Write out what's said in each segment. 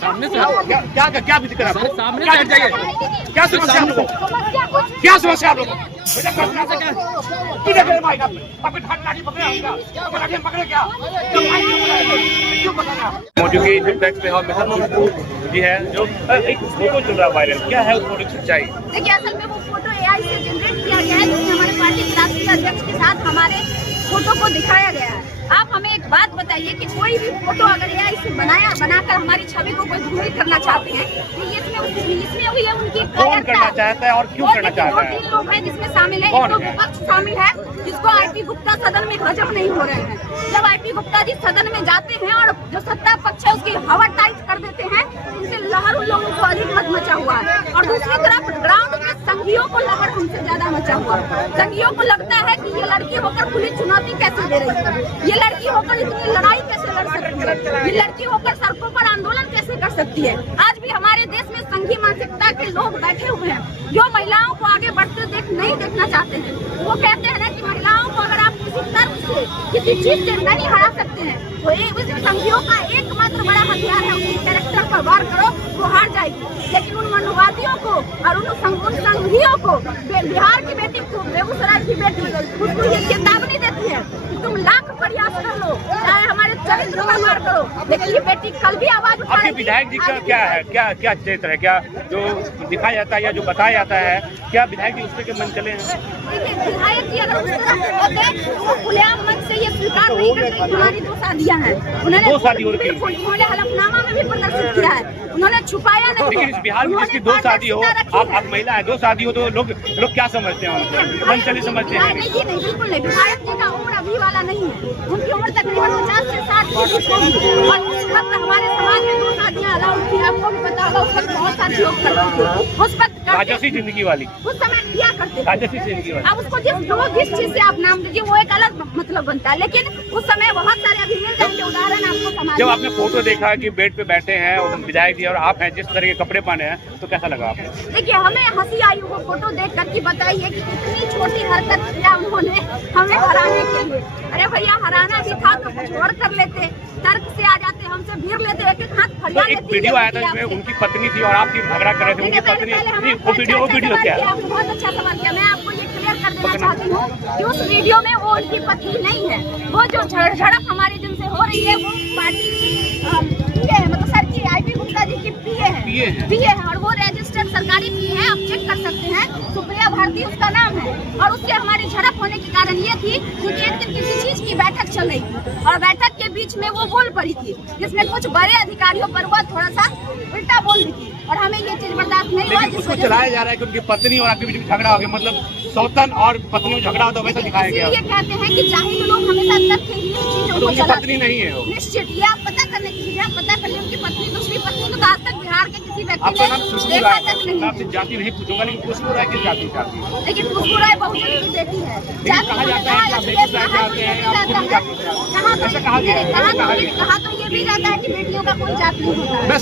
सामने से क्या दिक्कत है? सामने से हट जाइए। क्या समस्या आप लोगों को? क्या समस्या आप लोगों को? मौजूदगी जो टैक्स पे जी है जो एक फोटो चल रहा वायरल, क्या है उस फोटो की सच्चाई? देखिए, असल में वो फोटो AI से जनरेट किया गया है, जिसमें हमारे पार्टी के राष्ट्रीय अध्यक्ष के साथ हमारे फोटो को दिखाया गया है। आप हमें एक बात बताइए कि कोई भी फोटो अगर AI से बनाकर हमारी छवि को कोई धूमित करना चाहते हैं, तो इसमें हुई है उनकी कौन करना चाहता है और क्यों करना चाहता है? 2-3 लोग हैं जिसमें शामिल है, एक तो विपक्ष शामिल है जिसको IP गुप्ता सदन में हजम नहीं हो रहे हैं। जब IP गुप्ता जी सदन में जाते हैं और जो सत्ता पक्ष है उसकी हवा टाइट कर देते हैं, उनसे लहर उन लोगों को अधिक मत मचा हुआ है। और दूसरी तरफ ग्राउंड में संघियों को लहर हमसे ज्यादा मचा हुआ है। संघियों को लगता है कि ये लड़की होकर खुली चुनौती कैसे दे रही है, ये लड़की होकर इतनी लड़ाई कैसे लड़ सकती है, ये लड़की होकर सड़कों पर आंदोलन कैसे कर सकती है। आज भी हमारे देश में संघी मानसिकता के लोग बैठे हुए हैं जो महिलाओं को आगे बढ़ते नहीं देखना चाहते हैं। वो कहते हैं ना कि महिलाओं को अगर आप किसी तर्क से किसी चीज से नहीं हरा सकते हैं तो उस संघियों का एकमात्र बड़ा हथियार है उसके कैरेक्टर पर वार करो, वो हार जाएगी। लेकिन उन मनुवादियों को और उन संघियों को बिहार की बेटी को, बेगूसराय की बेटी उसको ये चेतावनी देती है कि तुम लाख प्रयास कर लो, चाहे हमारे चरित्र पर वार करो, लेकिन ये बेटी कल भी आवाज उठाएगी। आपके विधायक जी का क्या है, क्या चरित्र है, क्या जो दिखाया जाता है या जो बताया जाता है, क्या विधायक जी उस पर के मन चले हैं? देखिए, विधायक जी अगर उस तरह के होते तो खुलेआम मन से ये स्वीकार नहीं करते कि हमारी 2 शादियां हैं। उन्होंने 2 शादी हो रही है, उन्होंने हलफनामा में भी प्रदर्शित किया है, उन्होंने छुपाया नहीं। लेकिन इस बिहार में जिसकी 2 शादी हो, आप महिला है, 2 शादी हो तो लोग क्या समझते हैं? मन चले समझते हैं? नहीं, बिल्कुल नहीं। विधायक जी का उम्र अभी वाला नहीं है, उनकी उम्र तकरीबन 50 से 60 के बीच होगी। और उस वक्त हमारे समाज में 2 शादियां अलाउड थी, आपको भी पता होगा। उस वक्त बहुत सारे लोग करते थे, उस वक्त राजसी जिंदगी वाली, उस समय किया करते थे राजसी जिंदगी वाली। अब उसको जिस चीज से आप नाम दीजिए वो एक अलग मतलब बनता है, लेकिन उस समय बहुत सारे अभी मिल जाएंगे उदाहरण आपको समाज। जब आपने फोटो देखा कि बेड पे बैठे हैं और विधायक जी और आप हैं, जिस तरह के कपड़े पहने हैं, तो कैसा लगा आपको? देखिए, हमें हंसी आई वो फोटो देख कर के बताइए कि इतनी छोटी हरकत किया उन्होंने हमें हराने के लिए। अरे भैया, हराना भी था तो कुछ और कर लेते, तर्क से आ जाते, हमसे भीड़ लेते, एक हाथ फरिया लेते। एक वीडियो आया था जिसमें उनकी पत्नी थी और आपकी झगड़ा कर रहे थे, उनकी पत्नी। वो वीडियो क्या है? आपने बहुत अच्छा सवाल किया। मैं आपको ये क्लियर कर देना चाहती हूँ कि उस वीडियो में वो उनकी पत्नी नहीं है। वो जो झड़प हमारे दिन से हो रही है वो पार्टी की मतलब सर की IP गुप्ता जी की PA है और वो रजिस्टर्ड सरकारी PA है, आप चेक कर सकते हैं। सुप्रिया भारती उसका नाम है। और उससे हमारी झड़प होने के कारण ये थी क्योंकि एक दिन किसी चीज की बैठक चल रही थी और बैठक के बीच में वो बोल पड़ी थी जिसमें कुछ बड़े अधिकारियों पर वो थोड़ा सा उल्टा बोल दी थी और हमें ये चीज बर्दाश्त नहीं हुआ। उसको चलाया जा रहा है कि उनकी पत्नी और आपके बीच में झगड़ा हो गया, मतलब सौतन और पत्नी में झगड़ा हो तो वैसा दिखाया गया। ये कहते हैं कि जाहिल लोग हमेशा तथ्यहीन चीजों को चलाते पत्नी नहीं है वो। निश्चित, ये आप पता करने की चीज है, पता करिए उनकी पत्नी दूसरी पत्नी को आज तक बिहार के किसी व्यक्ति आपका नाम ने खुशबू देखा राय, तक नहीं। मैं आपसे जाति नहीं पूछूंगा, लेकिन खुशबू राय किस जाति से आती है? लेकिन खुशबू राय बहुजन की बेटी है। कहा जाता है कि आप बेगूसराय से आते हैं, आप किसी जाति से आते हैं, ऐसा कहा गया है। कहा तो ये भी रहता है कि बेटियों का कोई जात नहीं होता, मैं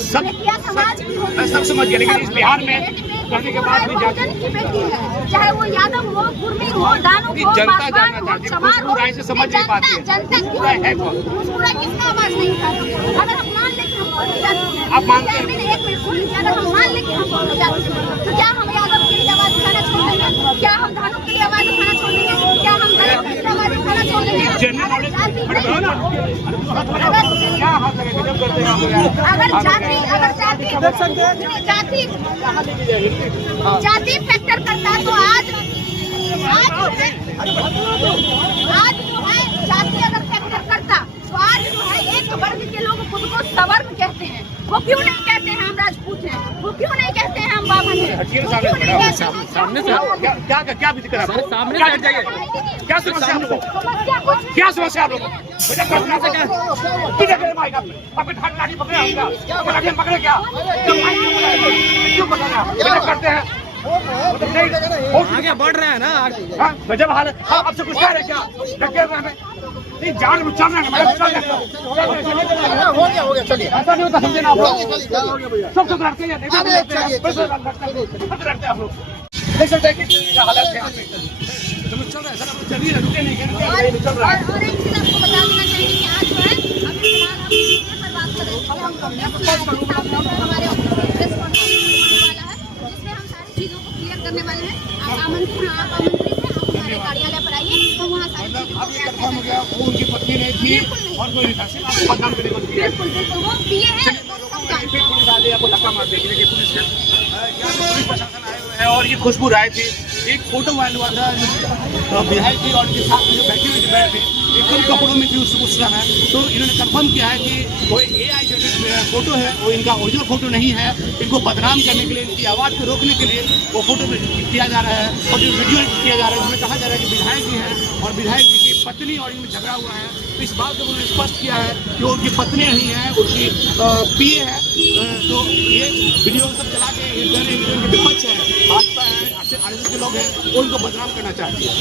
सब समझ गया, लेकिन इस बिहार में करने के बाद भी जाति की बेटी है, चाहे वो यादव हो, कुर्मी हो, दानव हो, जनता जानना चाहती है। खुशबू राय से समझ नहीं पाती है जनता खुशबू राय है कौन? खुशबू राय किसका आवाज नहीं उठाती? अगर हम मान लें कि हम बोले जाते हैं, आप मानते हैं? एक मिनट सुनिए, अगर हम मान लें कि हम बोले जाते हैं तो क्या हम यादव के लिए आवाज उठाना छोड़ देंगे? क्या हम धानु के लिए आवाज उठाना छोड़ देंगे? क्या हम दानव के लिए आवाज उठाना छोड़ देंगे? अगर जाति फैक्टर करता तो आज जो है जाति अगर फैक्टर करता तो आज जो है एक वर्ग के लोग खुद को सवर्ग कहते हैं। वो क्यों नहीं कहते हैं हम राजपूत हैं? वो क्यों नहीं कहते हैं हम बामन हैं? सामने से क्या दिक्कत है? सामने से हट जाइए। क्या समस्या आप लोगों को? क्या समस्या आप लोगों को? पकड़े क्या करते हैं? आगे बढ़ रहे हैं ना। जब हालत आपसे कुछ कह रहे क्या? नहीं जान चलना है, हो गया चलिए। ऐसा नहीं होता, समझे ना आप लोग। सब रखते हैं, आप लोग देख सकते हैं किस तरह का हालत है यहाँ पे। चल रहा है सर, आप चलिए, रुके नहीं चल रहा है। और एक चीज आपको बता देना चाहिए कि आज जो है अभी फिलहाल हम पर बात कर रहे हैं हमारे प्रेस कॉन्फ्रेंस होने वाला है, जिसमें हम सारी चीजों को क्लियर करने वाले हैं। आप आमंत्रित हैं, आप हमारे कार्यालय पर आइए, तो वहाँ सारी चीजों को क्लियर कंफर्म हो गया वो उनकी पत्नी नहीं थी और कोई नहीं था, सिर्फ आपको बदनाम करने को दिया। बिल्कुल बिल्कुल वो पिए हैं, सब जानते हैं। पुलिस आ गई, आपको धक्का मार देगी कि पुलिस पुलिस प्रशासन आए हुए हैं। और ये खुशबू राय थी, एक फोटो वायरल हुआ था विधायक जी और इनके साथ में जो बैठी हुई बैठ थी एकदम कपड़ों में थी उस समय। तो इन्होंने कंफर्म किया है कि वो AI जो फोटो है वो इनका ओरिजिनल फोटो नहीं है। इनको बदनाम करने के लिए, इनकी आवाज़ को रोकने के लिए वो फोटो किया जा रहा है और जो वीडियो किया जा रहा है जिसमें कहा जा रहा है कि विधायक जी हैं और विधायक जी की पत्नी और इनमें झगड़ा हुआ है। तो इस बात को उन्होंने स्पष्ट किया है कि वो उनकी पत्नी नहीं है, उनकी PA है। तो ये वीडियो सब चला के इनके विपक्ष है, भाजपा है, RSS के लोग हैं, वो इनको बदनाम करना चाहती है।